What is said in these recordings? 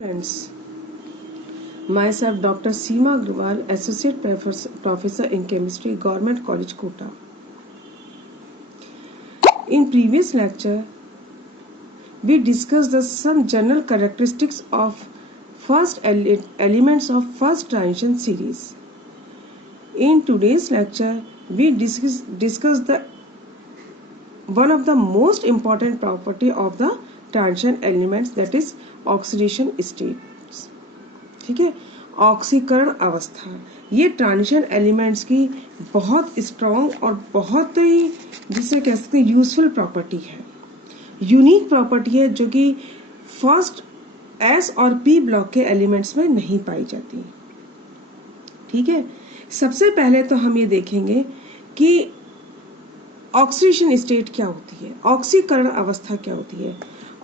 Friends, myself Dr. Seema Agrawal, Associate Professor in Chemistry, Government College, Kota. In previous lecture, we discussed some general characteristics of first elements of first transition series. In today's lecture, we discuss the one of the most important property of the transition elements, that is oxidation states. ठीक है, ऑक्सीकरण अवस्था ये transition elements की बहुत strong और बहुत ही जिसे कह सकते हैं यूजफुल प्रॉपर्टी है, यूनिक प्रॉपर्टी है, जो कि फर्स्ट एस और पी ब्लॉक के एलिमेंट्स में नहीं पाई जाती। ठीक है, सबसे पहले तो हम ये देखेंगे कि ऑक्सीडेशन स्टेट क्या होती है, ऑक्सीकरण अवस्था क्या होती है।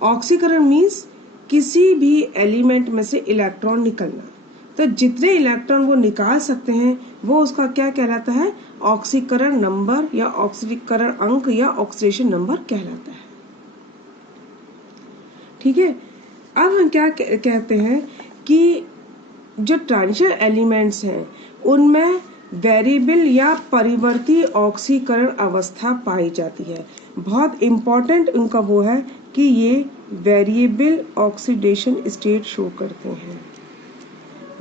ऑक्सीकरण मीन्स किसी भी एलिमेंट में से इलेक्ट्रॉन निकलना, तो जितने इलेक्ट्रॉन वो निकाल सकते हैं वो उसका क्या कहलाता है, ऑक्सीकरण नंबर या ऑक्सीकरण अंक या ऑक्सीडेशन नंबर कहलाता है। ठीक है, अब हम क्या कहते हैं कि जो ट्रांजिशन एलिमेंट्स हैं उनमें वेरिएबल या परिवर्ती ऑक्सीकरण अवस्था पाई जाती है। बहुत इंपॉर्टेंट उनका वो है कि ये वेरिएबल ऑक्सीडेशन स्टेट शो करते हैं,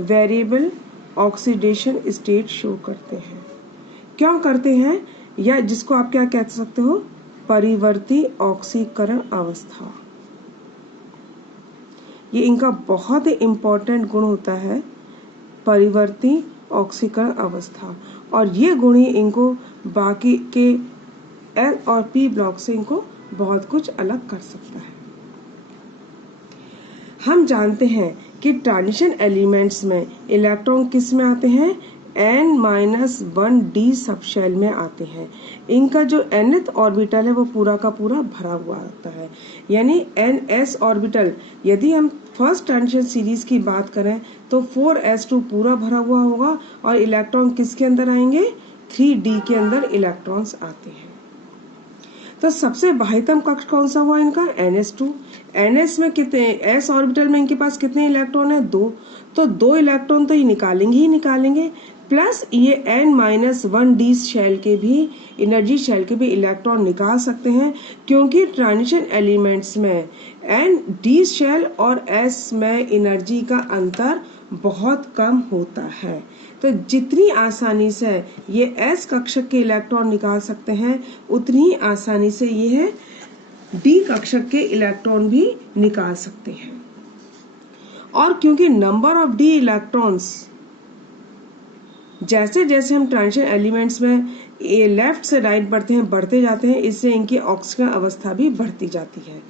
वेरिएबल ऑक्सीडेशन स्टेट शो करते हैं। क्यों करते हैं, या जिसको आप क्या कह सकते हो, परिवर्ती ऑक्सीकरण अवस्था। ये इनका बहुत ही इंपॉर्टेंट गुण होता है, परिवर्ती ऑक्सीकरण अवस्था, और ये गुण ही इनको बाकी के एल और पी ब्लॉक से इनको बहुत कुछ अलग कर सकता है। हम जानते हैं कि ट्रांजिशन एलिमेंट्स में इलेक्ट्रॉन किस में आते हैं, n-1d सबशेल में आते हैं। इनका जो nth ऑर्बिटल है वो पूरा का पूरा भरा हुआ आता है, यानी ns ऑर्बिटल। यदि हम फर्स्ट ट्रांजिशन सीरीज की बात करें तो 4s2 पूरा भरा हुआ होगा, और इलेक्ट्रॉन किसके अंदर आएंगे, 3d के अंदर इलेक्ट्रॉन्स आते हैं। तो सबसे बाह्यतम कक्ष कौन सा हुआ इनका, ns2। ns में कितने, s ऑर्बिटल में इनके पास कितने इलेक्ट्रॉन है, 2, तो 2 इलेक्ट्रॉन तो ये निकालेंगे ही निकालेंगे, प्लस ये n-1d शेल के भी, एनर्जी शेल के भी इलेक्ट्रॉन निकाल सकते हैं, क्योंकि ट्रांजिशन एलिमेंट्स में d शेल और s में एनर्जी का अंतर बहुत कम होता है। तो जितनी आसानी से ये s कक्षक के इलेक्ट्रॉन निकाल सकते हैं, उतनी ही आसानी से ये d कक्षक के इलेक्ट्रॉन भी निकाल सकते हैं। और क्योंकि नंबर ऑफ d इलेक्ट्रॉन्स, जैसे जैसे हम ट्रांजिशन एलिमेंट्स में ये लेफ्ट से राइट बढ़ते जाते हैं, इससे इनकी ऑक्सीकरण अवस्था भी बढ़ती जाती है।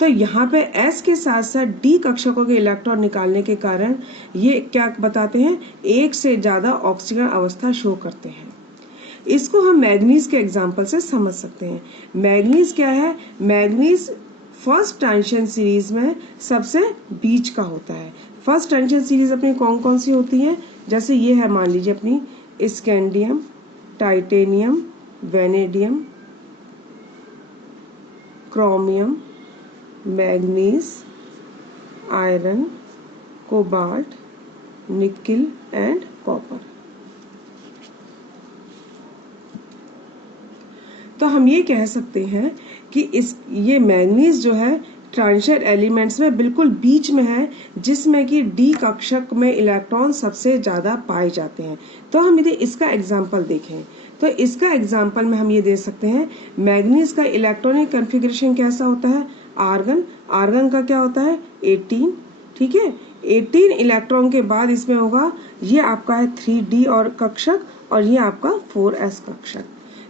तो यहाँ पे S के साथ साथ D कक्षकों के इलेक्ट्रॉन निकालने के कारण ये क्या बताते हैं, एक से ज्यादा ऑक्सीकरण अवस्था शो करते हैं। इसको हम मैग्नीज के एग्जाम्पल से समझ सकते हैं। मैग्नीज क्या है, मैग्नीज फर्स्ट ट्रांजिशन सीरीज में सबसे बीच का होता है। फर्स्ट ट्रांजिशन सीरीज अपनी कौन कौन सी होती है, जैसे ये है, मान लीजिए अपनी scandium, titanium, vanadium, chromium, manganese, iron, cobalt, nickel and copper. तो हम ये कह सकते हैं कि ये मैग्नीज जो है ट्रांजिशन एलिमेंट्स में बिल्कुल बीच में है, जिसमें कि डी कक्षक में इलेक्ट्रॉन सबसे ज्यादा पाए जाते हैं। तो हम यदि इसका एग्जाम्पल देखें तो इसका एग्जाम्पल में हम ये दे सकते हैं, मैग्नीज का इलेक्ट्रॉनिक कॉन्फ़िगरेशन कैसा होता है, आर्गन, आर्गन का क्या होता है, 18। ठीक है, 18 इलेक्ट्रॉन के बाद इसमें होगा, ये आपका है 3d और कक्षक, और ये आपका 4s कक्षक।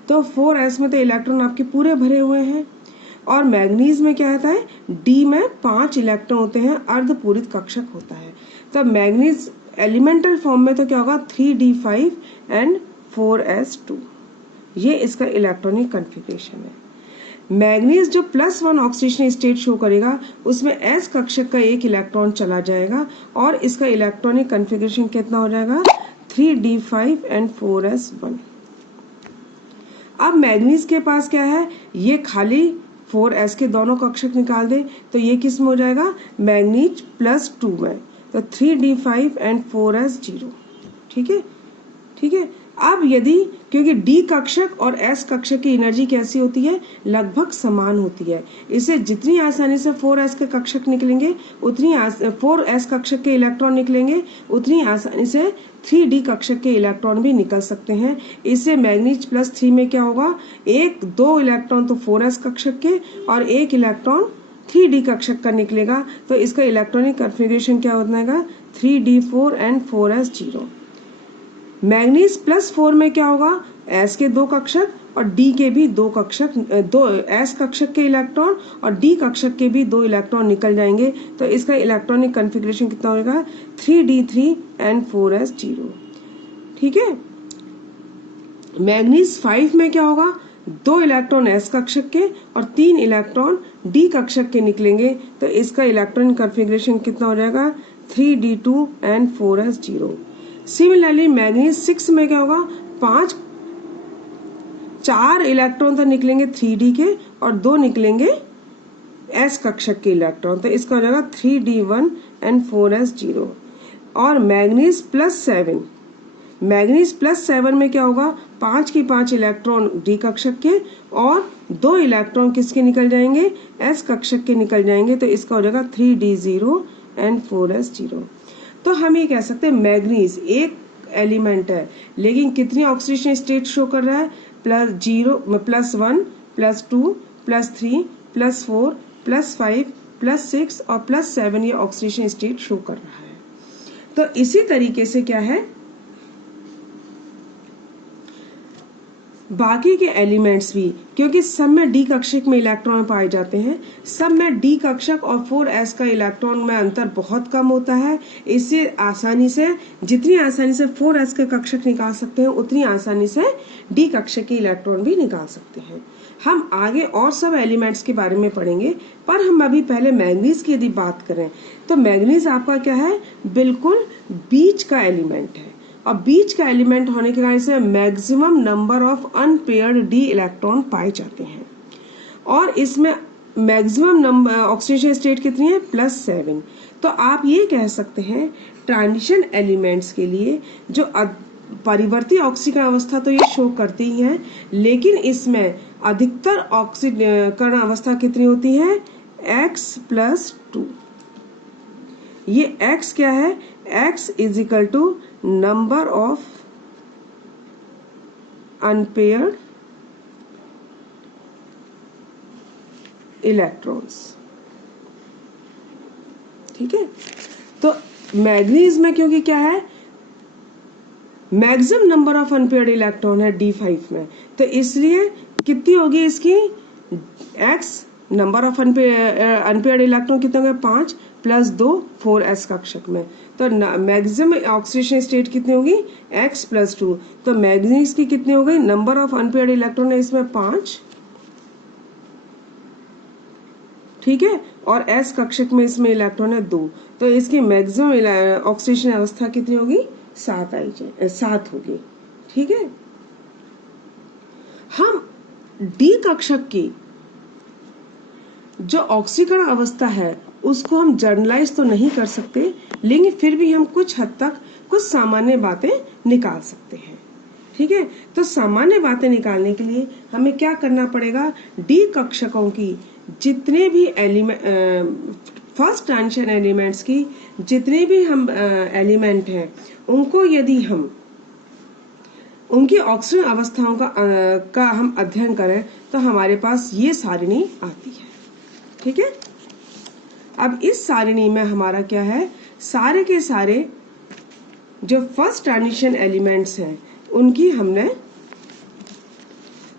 तो 4s में तो इलेक्ट्रॉन आपके पूरे भरे हुए हैं, और मैग्नीज में क्या होता है, d में 5 इलेक्ट्रॉन होते हैं, अर्धपूरित कक्षक होता है। तो मैग्नीज एलिमेंटल फॉर्म में तो क्या होगा, 3d5 एंड 4s2, ये इसका इलेक्ट्रॉनिक कॉन्फ़िगरेशन है। मैग्नीज जो +1 ऑक्सीडेशन स्टेट शो करेगा, उसमें s कक्षक का एक इलेक्ट्रॉन चला जाएगा, और इसका इलेक्ट्रॉनिक कॉन्फ़िगरेशन कितना हो जाएगा, 3d5 एंड 4s1। अब मैग्नीज के पास क्या है, ये खाली 4s के दोनों कक्षक निकाल दें तो ये किस में हो जाएगा, मैग्नीज प्लस 2 में, तो 3d5 एंड 4s 0। ठीक है, ठीक है। अब यदि, क्योंकि डी कक्षक और एस कक्षक की एनर्जी कैसी होती है, लगभग समान होती है, इसे जितनी आसानी से 4s के कक्षक निकलेंगे उतनी 4s कक्षक के इलेक्ट्रॉन निकलेंगे उतनी आसानी से 3d कक्षक के इलेक्ट्रॉन भी निकल सकते हैं। इससे मैग्नीज प्लस 3 में क्या होगा, दो इलेक्ट्रॉन तो 4s कक्षक के और एक इलेक्ट्रॉन 3d कक्षक का निकलेगा, तो इसका इलेक्ट्रॉनिक कन्फिग्रेशन क्या हो जाएगा, 3d4 and 4s 0। Manganese plus 4 में क्या होगा, एस के दो कक्षक और डी के भी दो कक्षक, दो एस कक्षक के इलेक्ट्रॉन और डी कक्षक के भी दो इलेक्ट्रॉन निकल जाएंगे, तो इसका इलेक्ट्रॉनिक कन्फिग्रेशन कितना होगा, 3d3 एंड 4s 0। ठीक है। मैग्नीज 5 में क्या होगा, दो इलेक्ट्रॉन एस कक्षक के और 3 इलेक्ट्रॉन डी कक्षक के निकलेंगे, तो इसका इलेक्ट्रॉनिक कन्फिग्रेशन कितना हो जाएगा, 3d2 and 4s 0। Similarly manganese 6 में क्या होगा, 4 इलेक्ट्रॉन तो निकलेंगे 3d के और 2 निकलेंगे s कक्षक के इलेक्ट्रॉन, तो इसका हो जाएगा 3d1 एंड 4s 0। और मैग्नीज प्लस 7, मैग्नीज प्लस 7 में क्या होगा, 5 की 5 इलेक्ट्रॉन डी कक्षक के और 2 इलेक्ट्रॉन किसके निकल जाएंगे, s कक्षक के निकल जाएंगे, तो इसका हो जाएगा 3d0 एंड 4s 0। तो हम ये कह सकते हैं मैग्नीज एक एलिमेंट है लेकिन कितनी ऑक्सीडेशन स्टेट शो कर रहा है, +0, +1, +2, +3, +4, +5, +6 और +7 ये ऑक्सीडेशन स्टेट शो कर रहा है। तो इसी तरीके से क्या है, बाकी के एलिमेंट्स भी, क्योंकि सब में डी कक्षक में इलेक्ट्रॉन पाए जाते हैं, सब में डी कक्षक और 4s का इलेक्ट्रॉन में अंतर बहुत कम होता है, इससे आसानी से, जितनी आसानी से 4s के कक्षक निकाल सकते हैं उतनी आसानी से डी कक्षक के इलेक्ट्रॉन भी निकाल सकते हैं। हम आगे और सब एलिमेंट्स के बारे में पढ़ेंगे, पर हम अभी पहले मैग्नीज की यदि बात करें तो मैग्नीज आपका क्या है, बिल्कुल बीच का एलिमेंट है, और बीच का एलिमेंट होने के कारण से maximum number of unpaired D electron पाए जाते हैं, और इसमें मैक्सिमम नंबर ऑक्सीडेशन स्टेट कितनी है, +7। तो आप ये कह सकते हैं ट्रांजिशन एलिमेंट्स के लिए जो परिवर्ती ऑक्सीकरण अवस्था तो ये शो करती ही है, लेकिन इसमें अधिकतर ऑक्सीकरण अवस्था कितनी होती है, X+2। ये X क्या है, X = number of unpaired electrons. ठीक है। तो मैग्नीज में क्योंकि क्या है, maximum number of unpaired electron है D5 में, तो इसलिए कितनी होगी इसकी, X number of unpaired electron कितने होंगे, 5 + 2 4s कक्षक में, तो मैक्सिमम ऑक्सीडेशन स्टेट कितनी होगी, X+2। तो मैग्नीज की कितनी हो गई, नंबर ऑफ अनपेयर्ड इलेक्ट्रॉन है इसमें 5, ठीक है, और s कक्षक में इसमें इलेक्ट्रॉन है 2, तो इसकी मैक्सिमम ऑक्सीडेशन अवस्था कितनी होगी, 7 होगी। ठीक है। हम डी कक्षक की जो ऑक्सीकरण अवस्था है उसको हम जर्नलाइज तो नहीं कर सकते, लेकिन फिर भी हम कुछ हद तक कुछ सामान्य बातें निकाल सकते हैं। ठीक है। तो सामान्य बातें निकालने के लिए हमें क्या करना पड़ेगा, डी कक्षकों की जितने भी फर्स्ट ट्रांजिशन एलिमेंट्स की जितने भी हम एलिमेंट हैं उनको यदि हम उनकी ऑक्सीजन अवस्थाओं का हम अध्ययन करें तो हमारे पास ये सारिणी आती है। ठीक है। अब इस सारिणी में हमारा क्या है, सारे के सारे जो फर्स्ट ट्रांजिशन एलिमेंट्स हैं उनकी हमने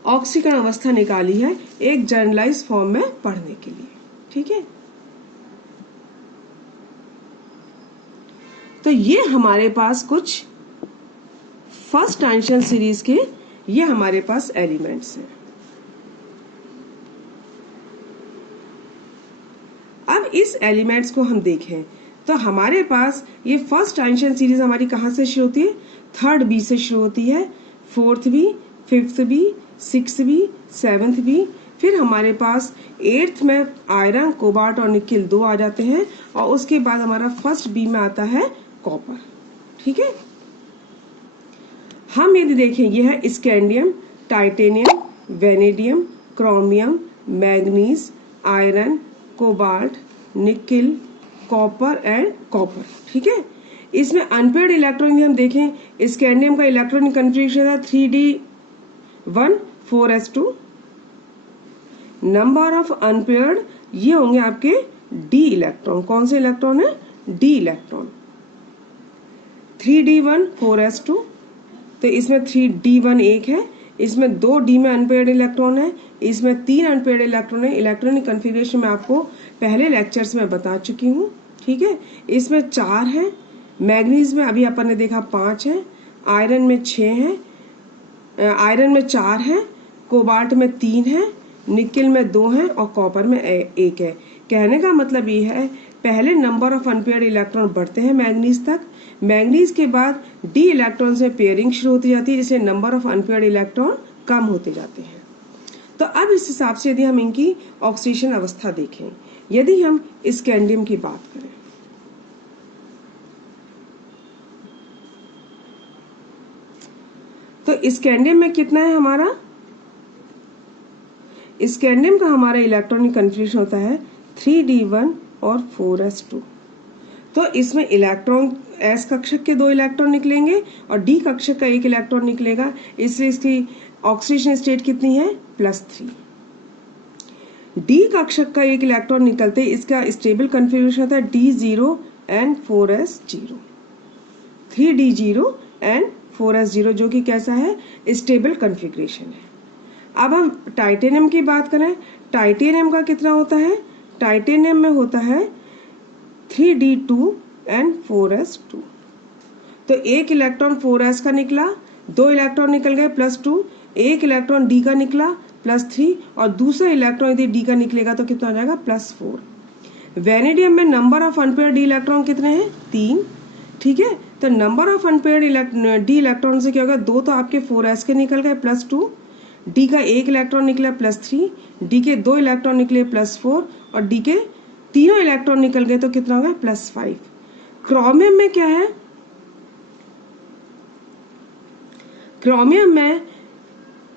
ऑक्सीकरण अवस्था निकाली है एक जर्नलाइज फॉर्म में पढ़ने के लिए। ठीक है। तो ये हमारे पास कुछ फर्स्ट ट्रांजिशन सीरीज के ये हमारे पास एलिमेंट्स हैं। अब इस एलिमेंट्स को हम देखें तो हमारे पास ये फर्स्ट ट्रांजिशन सीरीज हमारी कहाँ से शुरू होती है, 3rd B से शुरू होती है, 4th B, 5th B, 6th B, 7th B, फिर हमारे पास 8th में आयरन, कोबाल्ट और निकिल 2 आ जाते हैं और उसके बाद हमारा फर्स्ट बी में आता है कॉपर। ठीक है, हम यदि देखें ये है scandium, titanium, vanadium, chromium, manganese, iron, cobalt, nickel, copper and copper. ठीक है, इसमें अनपेयर्ड इलेक्ट्रॉन हम देखें, स्कैंडियम का इलेक्ट्रॉनिक कन्फिग्रेशन है 3d1 4s2। Number of unpaired ये होंगे आपके डी इलेक्ट्रॉन। कौन से इलेक्ट्रॉन है? D electron. 3d1 4s2, तो इसमें 3d1 एक है, इसमें 2d में अनपेयर्ड इलेक्ट्रॉन है, इसमें 3 अनपेयर्ड इलेक्ट्रॉन है। इलेक्ट्रॉनिक कन्फिग्रेशन में आपको पहले लेक्चर्स में बता चुकी हूँ। ठीक है, इसमें 4 है, मैग्नीज में अभी अपन ने देखा 5 है, आयरन में 6 है, आयरन में 4 है, कोबाल्ट में 3 है, निकिल में 2 है और कॉपर में 1 है। कहने का मतलब ये है पहले नंबर ऑफ अनपेयर्ड इलेक्ट्रॉन बढ़ते हैं मैग्नीज तक, मैग्नीज के बाद डी इलेक्ट्रॉन से पेयरिंग शुरू होती जाती है, जिससे नंबर ऑफ अनपेयर्ड इलेक्ट्रॉन कम होते जाते हैं। तो अब इस हिसाब से यदि हम इनकी ऑक्सीडेशन अवस्था देखें, यदि हम स्कैंडियम की बात करें तो स्कैंडियम में कितना है हमारा? स्कैंडियम का हमारा इलेक्ट्रॉनिक कन्फिग्रेशन होता है 3d1 और 4s2। तो इसमें इलेक्ट्रॉन एस कक्षक के 2 इलेक्ट्रॉन निकलेंगे और डी कक्षक का 1 इलेक्ट्रॉन निकलेगा, इसलिए इसकी ऑक्सीडेशन स्टेट कितनी है? +3। डी कक्षक का 1 इलेक्ट्रॉन निकलते इसका स्टेबल कन्फिग्रेशन होता है D0 and 4s0, 3d0 and 4s0, जो कि कैसा है? स्टेबल कन्फिग्रेशन है। अब हम टाइटेनियम की बात करें, टाइटेनियम का कितना होता है? टाइटेनियम में होता है 3d2 and 4s2। तो 1 इलेक्ट्रॉन 4s का निकला, 2 इलेक्ट्रॉन निकल गए +2, 1 इलेक्ट्रॉन d का निकला +3 और दूसरा इलेक्ट्रॉन यदि d का निकलेगा तो कितना हो जाएगा? +4। वेनेडियम में number of unpaired D electron कितने हैं? 3। ठीक है, तो number of unpaired D electron से क्या होगा? 2 तो आपके 4s के निकल गए +2, डी का 1 इलेक्ट्रॉन निकला +3, डी के 2 इलेक्ट्रॉन निकले +4 और डी के तीनों इलेक्ट्रॉन निकल गए तो कितना होगा? +5। क्रोमियम में क्या है? क्रोमियम में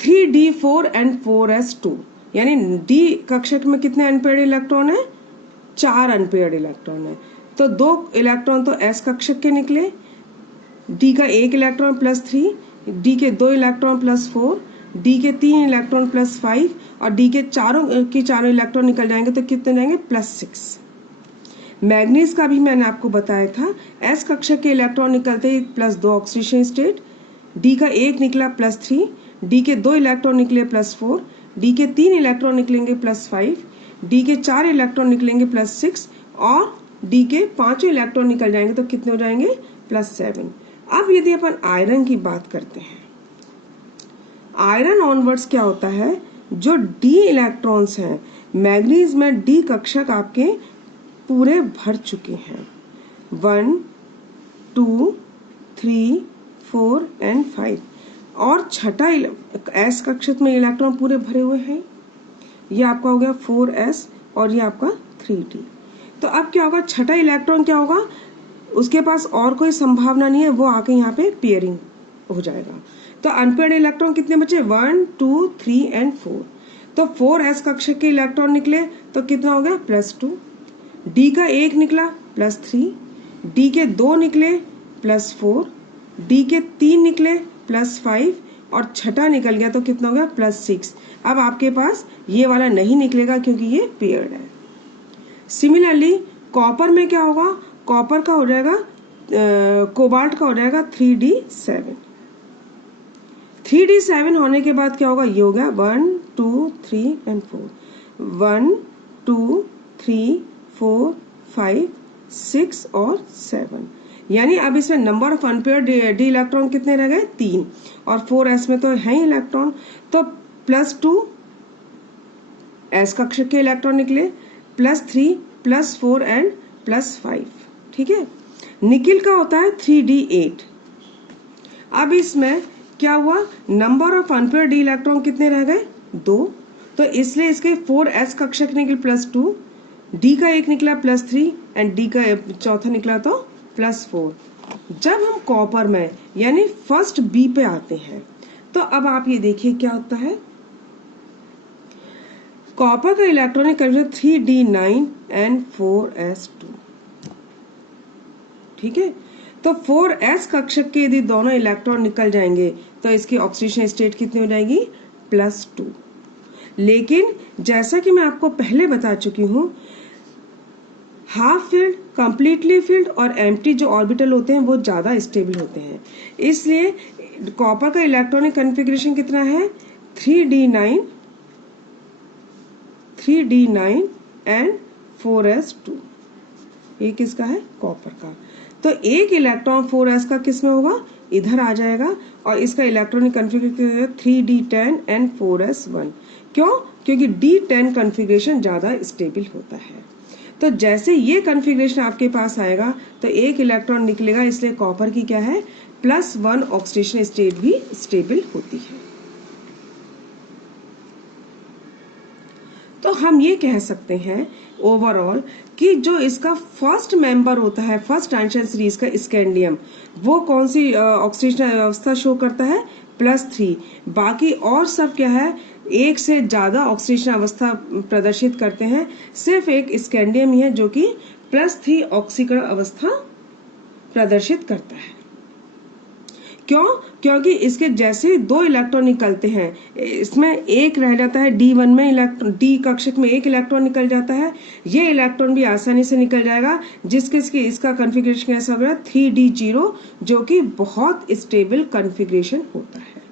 3d4 and 4s2, यानी डी कक्षक में कितने अनपेयर्ड इलेक्ट्रॉन है? 4 अनपेयर्ड इलेक्ट्रॉन है। तो 2 इलेक्ट्रॉन तो एस कक्षक के निकले, डी का 1 इलेक्ट्रॉन +3, डी के 2 इलेक्ट्रॉन +4, डी के 3 इलेक्ट्रॉन +5 और डी के चारों इलेक्ट्रॉन निकल जाएंगे तो कितने जाएंगे? +6। मैग्नीज का भी मैंने आपको बताया था, एस कक्षक के इलेक्ट्रॉन निकलते ही +2 ऑक्सीडेशन स्टेट, डी का 1 निकला +3, डी के 2 इलेक्ट्रॉन निकले +4, डी के 3 इलेक्ट्रॉन निकलेंगे +5, डी के 4 इलेक्ट्रॉन निकलेंगे +6 और डी के 5 इलेक्ट्रॉन निकल जाएंगे तो कितने हो जाएंगे? +7। अब यदि अपन आयरन की बात करते हैं, आयरन ऑनवर्ड्स क्या होता है? जो डी इलेक्ट्रॉन्स हैं मैग्नीज में डी कक्षक आपके पूरे भर चुके हैं, 1 2 3 4 and 5 और छठा एस कक्षक में इलेक्ट्रॉन पूरे भरे हुए हैं। ये आपका हो गया 4s और ये आपका 3d। तो अब क्या होगा? छठा इलेक्ट्रॉन क्या होगा? उसके पास और कोई संभावना नहीं है, वो आके यहाँ पे पेयरिंग हो जाएगा। तो अनपेयर्ड इलेक्ट्रॉन कितने बचे? 1 2 3 and 4। तो 4s कक्षक के इलेक्ट्रॉन निकले तो कितना हो गया? +2। डी का 1 निकला +3, डी के 2 निकले +4, डी के 3 निकले +5 और छठा निकल गया तो कितना हो गया? +6। अब आपके पास ये वाला नहीं निकलेगा क्योंकि ये पेयर्ड है। सिमिलरली कॉपर में क्या होगा? कॉपर का हो जाएगा कोबाल्ट का हो जाएगा 3d7। 3d7 होने के बाद क्या होगा? ये हो गया 1 2 3 and 4, 1 2 3 4 5 6 और 7, यानी अब इसमें number of unpaired D electron कितने रह गए? 3 और 4s में तो है ही इलेक्ट्रॉन, तो +2 एस कक्षक के इलेक्ट्रॉन निकले, +3 +4 एंड +5। ठीक है, निकिल का होता है 3d8। अब इसमें क्या हुआ? Number of unpaired D electron कितने रह गए? 2, तो इसलिए इसके 4s कक्षक निकले +2, d का एक निकला +3 एंड d का चौथा निकला तो +4। जब हम कॉपर में यानी फर्स्ट बी पे आते हैं तो अब आप ये देखिए क्या होता है। कॉपर का electronic configuration 3d9 and 4s2। ठीक है, तो 4s कक्षक के यदि दोनों इलेक्ट्रॉन निकल जाएंगे तो इसकी ऑक्सीडेशन स्टेट कितनी हो जाएगी +2। लेकिन जैसा कि मैं आपको पहले बता चुकी हूं, हाफ फिल्ड, कंप्लीटली फिल्ड और एम्प्टी जो ऑर्बिटल होते हैं वो ज्यादा स्टेबल होते हैं। इसलिए कॉपर का इलेक्ट्रॉनिक कन्फिगरेशन कितना है 3d9 एंड 4s2। ये किसका है कॉपर का। तो एक इलेक्ट्रॉन 4s का किस में होगा इधर आ जाएगा और इसका electronic configuration 3d10 and 4s1। क्यों? क्योंकि d10 कन्फिगरेशन ज्यादा स्टेबल होता है। तो जैसे ये कन्फिगरेशन आपके पास आएगा तो एक इलेक्ट्रॉन निकलेगा, इसलिए कॉपर की क्या है +1 ऑक्सीडेशन स्टेट भी स्टेबल होती है। तो हम ये कह सकते हैं ओवरऑल कि जो इसका फर्स्ट मेंबर होता है फर्स्ट ट्रांजिशन सीरीज का स्कैंडियम, वो कौन सी ऑक्सीडेशन अवस्था शो करता है +3। बाकी और सब क्या है एक से ज्यादा ऑक्सीडेशन अवस्था प्रदर्शित करते हैं। सिर्फ एक स्कैंडियम ही है जो कि +3 ऑक्सीकरण अवस्था प्रदर्शित करता है। क्यों? क्योंकि इसके जैसे दो इलेक्ट्रॉन निकलते हैं इसमें एक रह जाता है d1 में, इलेक्ट्रॉन d कक्षक में एक इलेक्ट्रॉन निकल जाता है। ये इलेक्ट्रॉन भी आसानी से निकल जाएगा जिसके इसका कॉन्फ़िगरेशन कैसा होगा 3d0 जो कि बहुत स्टेबल कॉन्फ़िगरेशन होता है।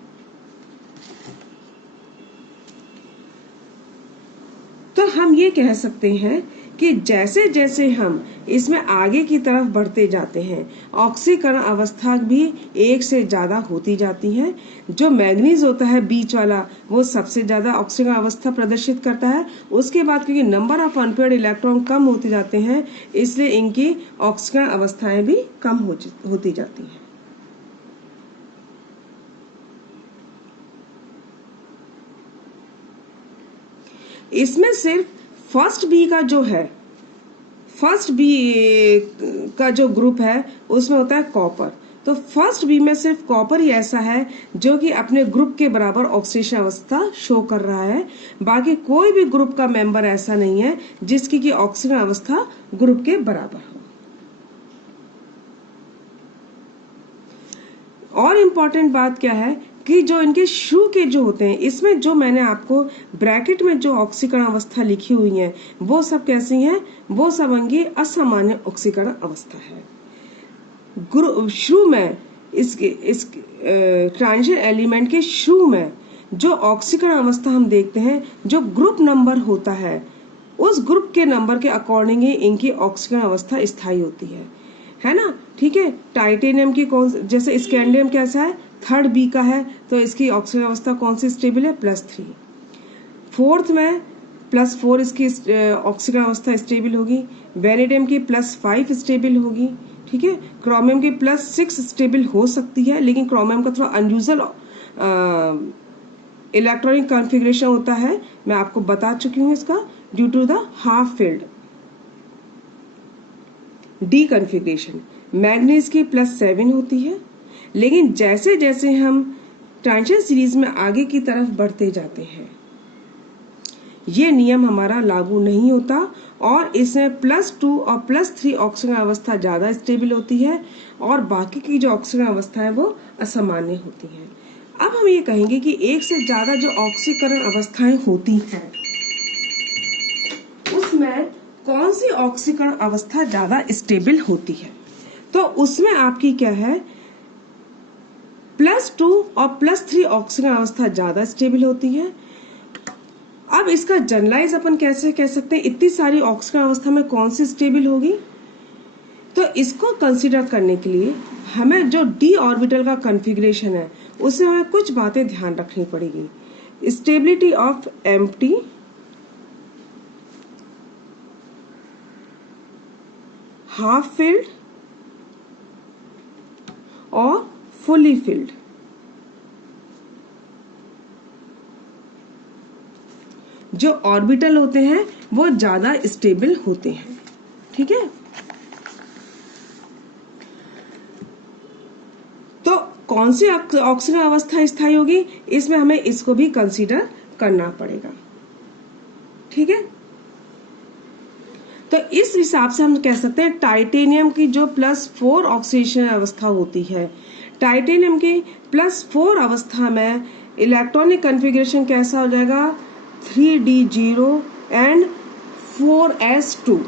तो हम ये कह सकते हैं कि जैसे जैसे हम इसमें आगे की तरफ बढ़ते जाते हैं ऑक्सीकरण अवस्था भी एक से ज्यादा होती जाती है। जो मैग्नीज होता है बीच वाला वो सबसे ज्यादा ऑक्सीकरण अवस्था प्रदर्शित करता है। उसके बाद क्योंकि नंबर ऑफ अनपेयर्ड इलेक्ट्रॉन कम होते जाते हैं इसलिए इनकी ऑक्सीकरण अवस्थाएं भी कम होती जाती हैं। इसमें सिर्फ फर्स्ट बी का जो है फर्स्ट बी का जो ग्रुप है उसमें होता है कॉपर। तो फर्स्ट बी में सिर्फ कॉपर ही ऐसा है जो कि अपने ग्रुप के बराबर ऑक्सीडेशन अवस्था शो कर रहा है। बाकी कोई भी ग्रुप का मेंबर ऐसा नहीं है जिसकी की ऑक्सीजन अवस्था ग्रुप के बराबर हो। और इम्पोर्टेंट बात क्या है कि जो इनके शुरू के जो होते हैं इसमें जो मैंने आपको ब्रैकेट में जो ऑक्सीकरण अवस्था लिखी हुई है वो सब कैसी हैं, वो सब अंगी असामान्य ऑक्सीकरण अवस्था है। शुरू में इस ट्रांजिशन एलिमेंट के शुरू में जो ऑक्सीकरण अवस्था हम देखते हैं जो ग्रुप नंबर होता है उस ग्रुप के नंबर के अकॉर्डिंग ही इनकी ऑक्सीकरण अवस्था स्थायी होती है ना। ठीक है, टाइटेनियम की कौन जैसे स्कैंडियम कैसा है थर्ड बी का है तो इसकी ऑक्सीजन अवस्था कौन सी स्टेबल है +3। फोर्थ में +4 इसकी ऑक्सीजन अवस्था स्टेबल होगी। वेनेडियम की +5 स्टेबल होगी। ठीक है, क्रोमियम की +6 स्टेबल हो सकती है लेकिन क्रोमियम का थोड़ा अनयूजुअल इलेक्ट्रॉनिक कॉन्फ़िगरेशन होता है, मैं आपको बता चुकी हूँ इसका due to the half filled d configuration. Manganese की +7 होती है। लेकिन जैसे जैसे हम ट्रांजिशन सीरीज में आगे की तरफ बढ़ते जाते हैं ये नियम हमारा लागू नहीं होता और इसमें +2 और +3 ऑक्सीजन अवस्था ज्यादा स्टेबल होती है और बाकी की जो ऑक्सीजन अवस्था है वो असामान्य होती है। अब हम ये कहेंगे कि एक से ज्यादा जो ऑक्सीकरण अवस्थाएं होती हैं उसमें कौन सी ऑक्सीकरण अवस्था ज्यादा स्टेबल होती है। तो उसमें आपकी क्या है +2 और +3 ऑक्सीजन अवस्था ज्यादा स्टेबल होती है। अब इसका जनरलाइज अपन कैसे कह सकते हैं इतनी सारी ऑक्सीजन अवस्था में कौन सी स्टेबल होगी। तो इसको कंसीडर करने के लिए हमें जो डी ऑर्बिटल का कॉन्फ़िगरेशन है उसमें हमें कुछ बातें ध्यान रखनी पड़ेगी। Stability of empty, half filled और फुली फिल्ड। जो ऑर्बिटल होते हैं वो ज्यादा स्टेबल होते हैं। ठीक है, तो कौन सी ऑक्सीजन अवस्था स्थायी होगी, इसमें हमें इसको भी कंसीडर करना पड़ेगा। ठीक है, तो इस हिसाब से हम कह सकते हैं टाइटेनियम की जो +4 ऑक्सीडेशन अवस्था होती है, टाइटेनियम की +4 अवस्था में इलेक्ट्रॉनिक कन्फिग्रेशन कैसा हो जाएगा, 3d0 एंड 4s2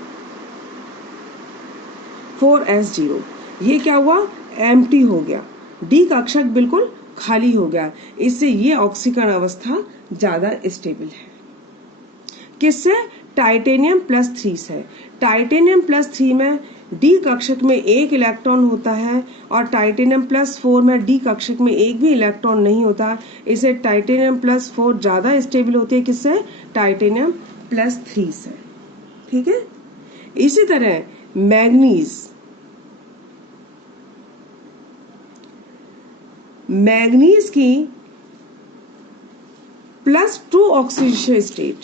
4s0। ये क्या हुआ, एम्प्टी हो गया, डी कक्षक बिल्कुल खाली हो गया, इससे ये ऑक्सीकरण अवस्था ज्यादा स्टेबल है। किससे, टाइटेनियम +3 से। टाइटेनियम +3 में डी कक्षक में एक इलेक्ट्रॉन होता है और टाइटेनियम +4 में डी कक्षक में एक भी इलेक्ट्रॉन नहीं होता, इसे टाइटेनियम +4 ज्यादा स्टेबल होती है। किससे, टाइटेनियम +3 से। ठीक है, इसी तरह मैग्नीज की +2 ऑक्सीडेशन स्टेट,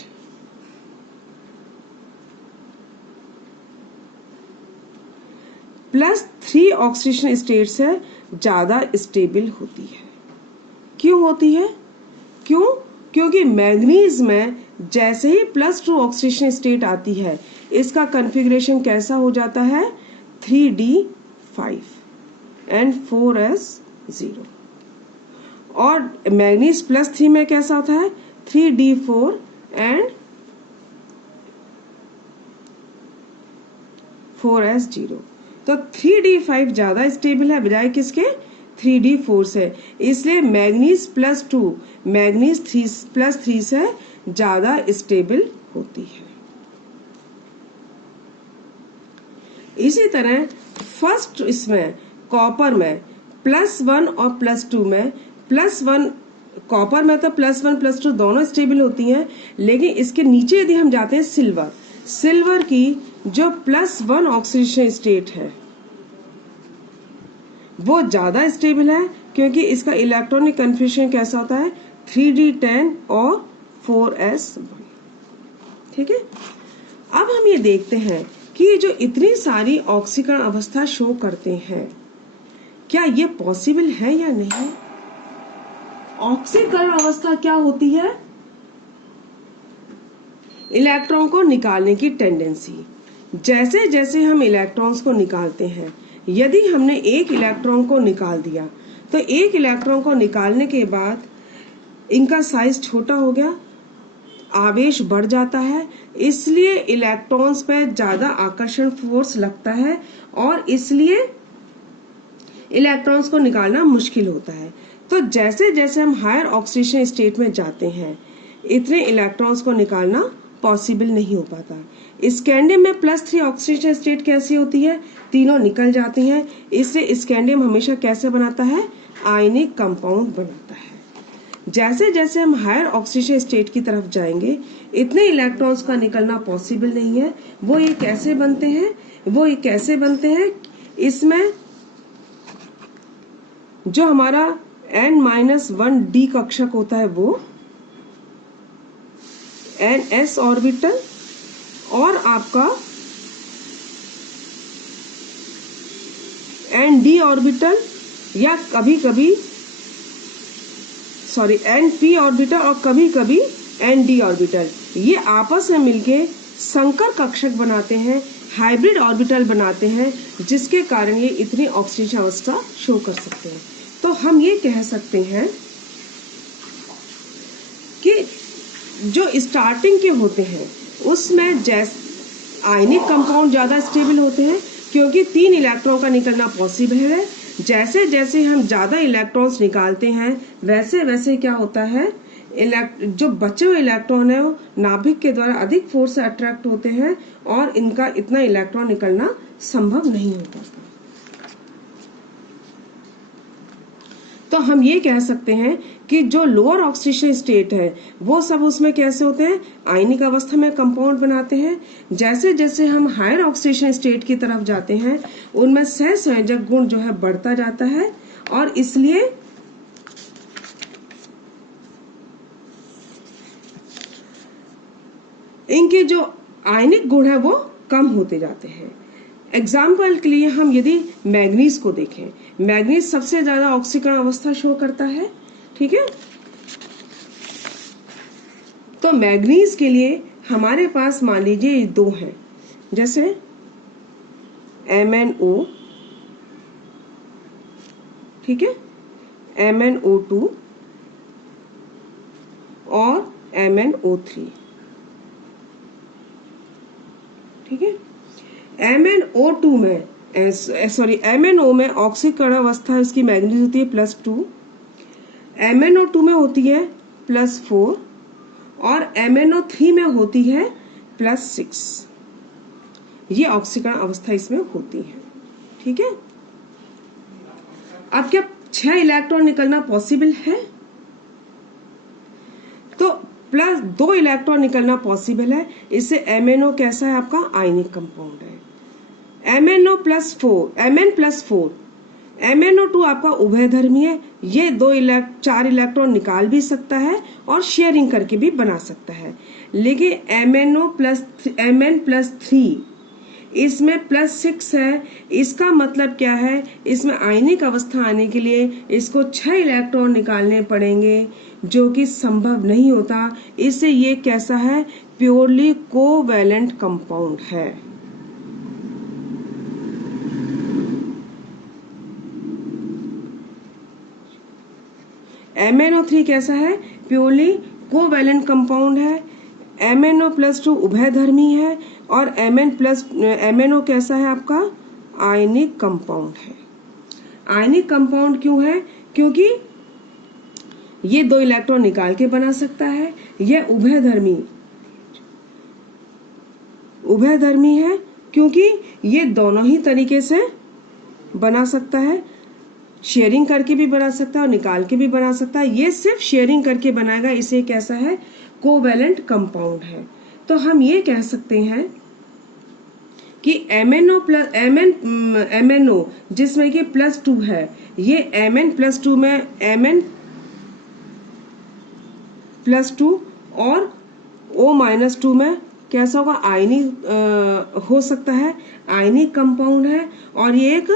+3 ऑक्सीडेशन स्टेट से ज्यादा स्टेबल होती है। क्यों होती है, क्योंकि मैग्नीज में जैसे ही +2 ऑक्सीडेशन स्टेट आती है, इसका कॉन्फ़िगरेशन कैसा हो जाता है, 3d5 एंड 4s0। और मैग्नीज +3 में कैसा होता है, 3d4 एंड 4s0। तो 3d5 ज्यादा स्टेबल है बजाय किसके, 3d4 से, इसलिए मैग्नीज +3 से ज्यादा स्टेबल होती है। इसी तरह फर्स्ट इसमें कॉपर में +1 और +2 में, +1 कॉपर में तो +1 +2 दोनों स्टेबल होती हैं, लेकिन इसके नीचे यदि हम जाते हैं सिल्वर की जो +1 ऑक्सीडेशन स्टेट है वो ज्यादा स्टेबल है, क्योंकि इसका इलेक्ट्रॉनिक कन्फिग्रेशन कैसा होता है, 3d10 और 4s1। ठीक है, अब हम ये देखते हैं कि ये जो इतनी सारी ऑक्सीकरण अवस्था शो करते हैं, क्या ये पॉसिबल है या नहीं। ऑक्सीकरण अवस्था क्या होती है, इलेक्ट्रॉन को निकालने की टेंडेंसी। जैसे जैसे हम इलेक्ट्रॉन्स को निकालते हैं, यदि हमने एक इलेक्ट्रॉन को निकाल दिया तो एक इलेक्ट्रॉन को निकालने के बाद इनका साइज छोटा हो गया, आवेश बढ़ जाता है, इसलिए इलेक्ट्रॉन्स पर ज्यादा आकर्षण फोर्स लगता है और इसलिए इलेक्ट्रॉन्स को निकालना मुश्किल होता है। तो जैसे जैसे हम हायर ऑक्सीडेशन स्टेट में जाते हैं, इतने इलेक्ट्रॉन्स को निकालना पॉसिबल नहीं हो पाता। स्कैंडियम में +3 ऑक्सीडेशन स्टेट कैसी होती है, तीनों निकल जाती हैं, इसलिए स्कैंडियम हमेशा कैसे बनाता है, आयनिक कंपाउंड बनाता है। जैसे जैसे हम हायर ऑक्सीडेशन स्टेट की तरफ जाएंगे, इतने इलेक्ट्रॉन्स का निकलना पॉसिबल नहीं है। वो ये कैसे बनते हैं, इसमें जो हमारा n-1 d कक्षक होता है वो ns ऑर्बिटल और आपका nd ऑर्बिटल या कभी कभी np ऑर्बिटल और कभी कभी nd ऑर्बिटल, ये आपस में मिलके संकर कक्षक बनाते हैं, हाइब्रिड ऑर्बिटल बनाते हैं, जिसके कारण ये इतनी ऑक्सीडेशन अवस्था शो कर सकते हैं। तो हम ये कह सकते हैं कि जो स्टार्टिंग के होते हैं उसमें आयनिक कंपाउंड ज्यादा स्टेबल होते हैं, क्योंकि 3 इलेक्ट्रॉन का निकलना पॉसिबल है। जैसे जैसे हम ज्यादा इलेक्ट्रॉन्स निकालते हैं, वैसे वैसे क्या होता है, जो बचे हुए इलेक्ट्रॉन है वो नाभिक के द्वारा अधिक फोर्स से अट्रैक्ट होते हैं और इनका इतना इलेक्ट्रॉन निकलना संभव नहीं हो पाता। तो हम ये कह सकते हैं कि जो लोअर ऑक्सीडेशन स्टेट है वो सब उसमें कैसे होते हैं, आयनिक अवस्था में कंपाउंड बनाते हैं। जैसे जैसे हम हायर ऑक्सीडेशन स्टेट की तरफ जाते हैं, उनमें सहसंयोजक गुण जो है बढ़ता जाता है और इसलिए इनके जो आयनिक गुण है वो कम होते जाते हैं। एग्जाम्पल के लिए हम यदि मैग्नीज को देखें, मैग्नीज सबसे ज्यादा ऑक्सीकरण अवस्था शो करता है, ठीक है। तो मैग्नीज के लिए हमारे पास मान लीजिए दो हैं, जैसे MnO, ठीक है, MnO2 और MnO3, ठीक है। MnO2 में MnO में ऑक्सीकरण अवस्था इसकी मैग्नीज होती है +2, MnO2 में होती है +4 और MnO3 में होती है +6। ये ऑक्सीकरण अवस्था इसमें होती है, ठीक है। अब क्या 6 इलेक्ट्रॉन निकलना पॉसिबल है? तो +2 इलेक्ट्रॉन निकलना पॉसिबल है। इससे MnO कैसा है आपका? आयनिक कंपाउंड है। Mn+4 MnO2 आपका उभयधर्मी है। ये 4 इलेक्ट्रॉन निकाल भी सकता है और शेयरिंग करके भी बना सकता है। लेकिन Mn+3 इसमें +6 है। इसका मतलब क्या है? इसमें आयनिक अवस्था आने के लिए इसको 6 इलेक्ट्रॉन निकालने पड़ेंगे, जो कि संभव नहीं होता। इससे ये कैसा है? प्योरली कोवैलेंट कंपाउंड है। MnO3 कैसा है? प्योरली कोवैलेंट कंपाउंड है। MnO+2 उभयधर्मी है और MnO कैसा है आपका? आयनिक कंपाउंड है। आयनिक कंपाउंड क्यों है? क्योंकि ये 2 इलेक्ट्रॉन निकाल के बना सकता है। यह उभयधर्मी है क्योंकि ये दोनों ही तरीके से बना सकता है। शेयरिंग करके भी बना सकता है और निकाल के भी बना सकता है। ये सिर्फ शेयरिंग करके बनाएगा, इसे कैसा है? कोवैलेंट कंपाउंड है। तो हम ये कह सकते हैं कि MnO जिसमें कि +2 है, ये Mn+2 में Mn+2 और O-2 में कैसा होगा? आयनिक हो सकता है, आयनिक कंपाउंड है और ये एक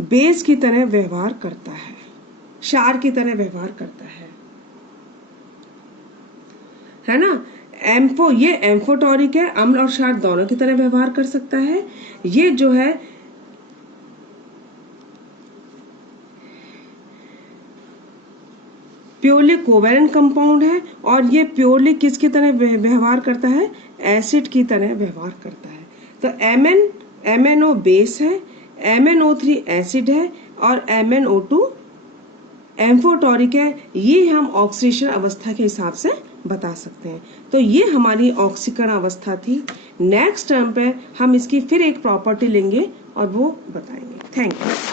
बेस की तरह व्यवहार करता है, क्षार की तरह व्यवहार करता है ना। ये एम्फोटोरिक है, अम्ल और क्षार दोनों की तरह व्यवहार कर सकता है। ये जो है प्योरली कोवैलेंट कंपाउंड है और ये प्योरली किसकी तरह व्यवहार करता है? एसिड की तरह व्यवहार करता है। तो MnO बेस है, MnO3 एसिड है और MnO2 एम्फोटोरिक है। ये हम ऑक्सीडेशन अवस्था के हिसाब से बता सकते हैं। तो ये हमारी ऑक्सीकरण अवस्था थी। नेक्स्ट टर्म पे हम इसकी फिर एक प्रॉपर्टी लेंगे और वो बताएंगे। Thank you.